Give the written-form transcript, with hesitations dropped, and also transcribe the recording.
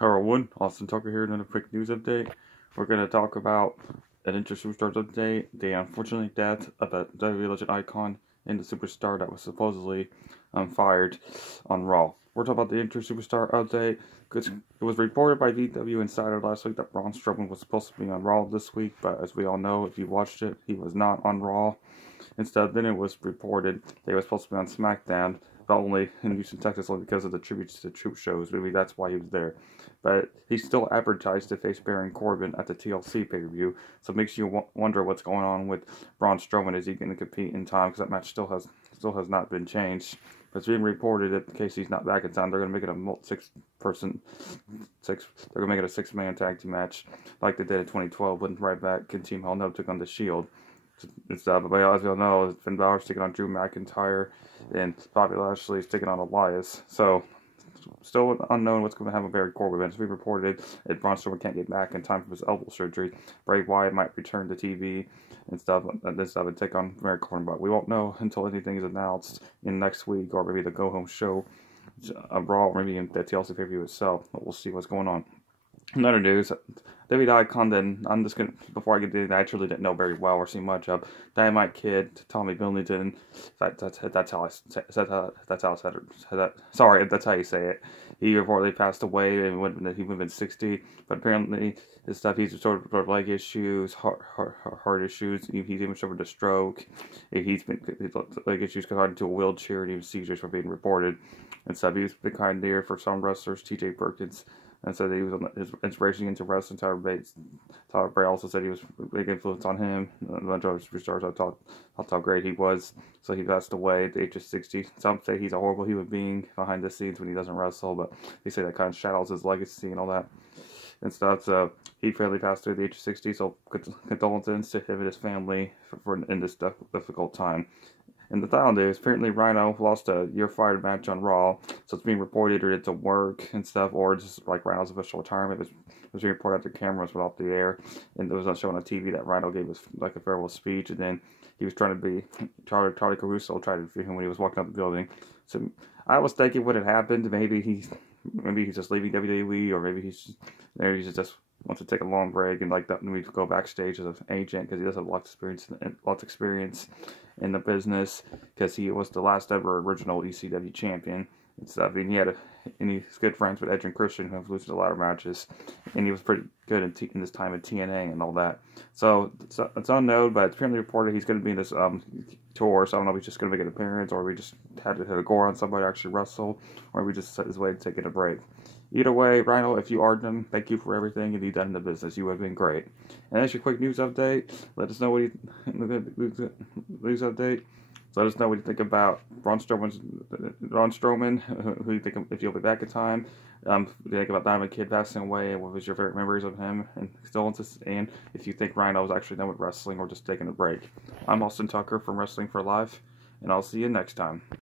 Hello everyone, Austin Tucker here, another quick news update. We're going to talk about an Superstars update, the unfortunate death of a WWE Legend icon and the Superstar that was supposedly fired on Raw. We're talking about the Superstar update because it was reported by DW Insider last week that Braun Strowman was supposed to be on Raw this week, but as we all know, if you watched it, he was not on Raw. Instead, then it was reported they were supposed to be on SmackDown, but only in Houston, Texas, only because of the tributes to troop shows. Maybe that's why he was there. But he still advertised to face Baron Corbin at the TLC pay-per-view, so it makes you wonder what's going on with Braun Strowman. Is he going to compete in time? Because that match still has not been changed. But it's being reported that in case he's not back in time, they're going to make it they're going to make it a six-man tag team match like they did in 2012 when Ryback and Team Hell No took on the Shield. And stuff. But as we all know, Finn Balor's taking on Drew McIntyre, and Bobby Lashley's taking on Elias. So, still unknown what's going to happen with Baron Corbin. It's been reported that Braun Strowman can't get back in time for his elbow surgery. Bray Wyatt might return to TV and stuff, and take on Baron Corbin. But we won't know until anything is announced in next week, or maybe the go-home show, Raw, or maybe in the TLC pay-per-view itself. But we'll see what's going on. Another news, WWE ICON, then I'm just going to, before I get to it, I actually didn't know very well or see much of Dynamite Kid, Tommy Billington, that's how I said that, sorry, if that's how you say it. He reportedly passed away, and he would have been 60, but apparently his stuff, he's sort of leg issues, heart issues, he's even suffered a stroke, his leg issues confined to a wheelchair, and even seizures were being reported, and stuff. He's been kind of near for some wrestlers, TJ Perkins, and said that he was on his inspiration into wrestling. Tyler Bray also said he was a big influence on him. A bunch of superstars how great he was. So he passed away at the age of 60. Some say he's a horrible human being behind the scenes when he doesn't wrestle, but they say that kind of shadows his legacy and all that and stuff. So he fairly passed away at the age of 60. So condolences to him and his family in this difficult time. In the final news, apparently Rhyno lost a year-fired match on Raw, so it's being reported either it's a work and stuff, or just like Rhino's official retirement. It was being reported after cameras went off the air, and it was not shown on TV that Rhyno gave us like a farewell speech, and then he was trying to be, Charlie Caruso tried to defeat him when he was walking up the building. So I was thinking what had happened, maybe he's just leaving WWE, or maybe he's just wants to take a long break and like that, and we go backstage as an agent because he does have lots of experience in the business because he was the last ever original ECW champion and stuff. And he's good friends with Edge and Christian, who have lost a lot of matches, and he was pretty good in his time at TNA and all that. So it's unknown, but it's apparently reported he's going to be in this tour. So I don't know if he's just going to make an appearance, or we just had to hit a gore on somebody to actually wrestle, or we just set his way to taking a break. Either way, Rhyno, if you are done, thank you for everything you've done in the business. You have been great. And that's your quick news update. Let us know what news update. So let us know what you think about Braun Strowman. Who you think if you'll be back in time? What do you think about Dynamite Kid passing away? What was your favorite memories of him? And condolences. And if you think Rhyno was actually done with wrestling or just taking a break. I'm Austin Tucker from Wrestling for Life, and I'll see you next time.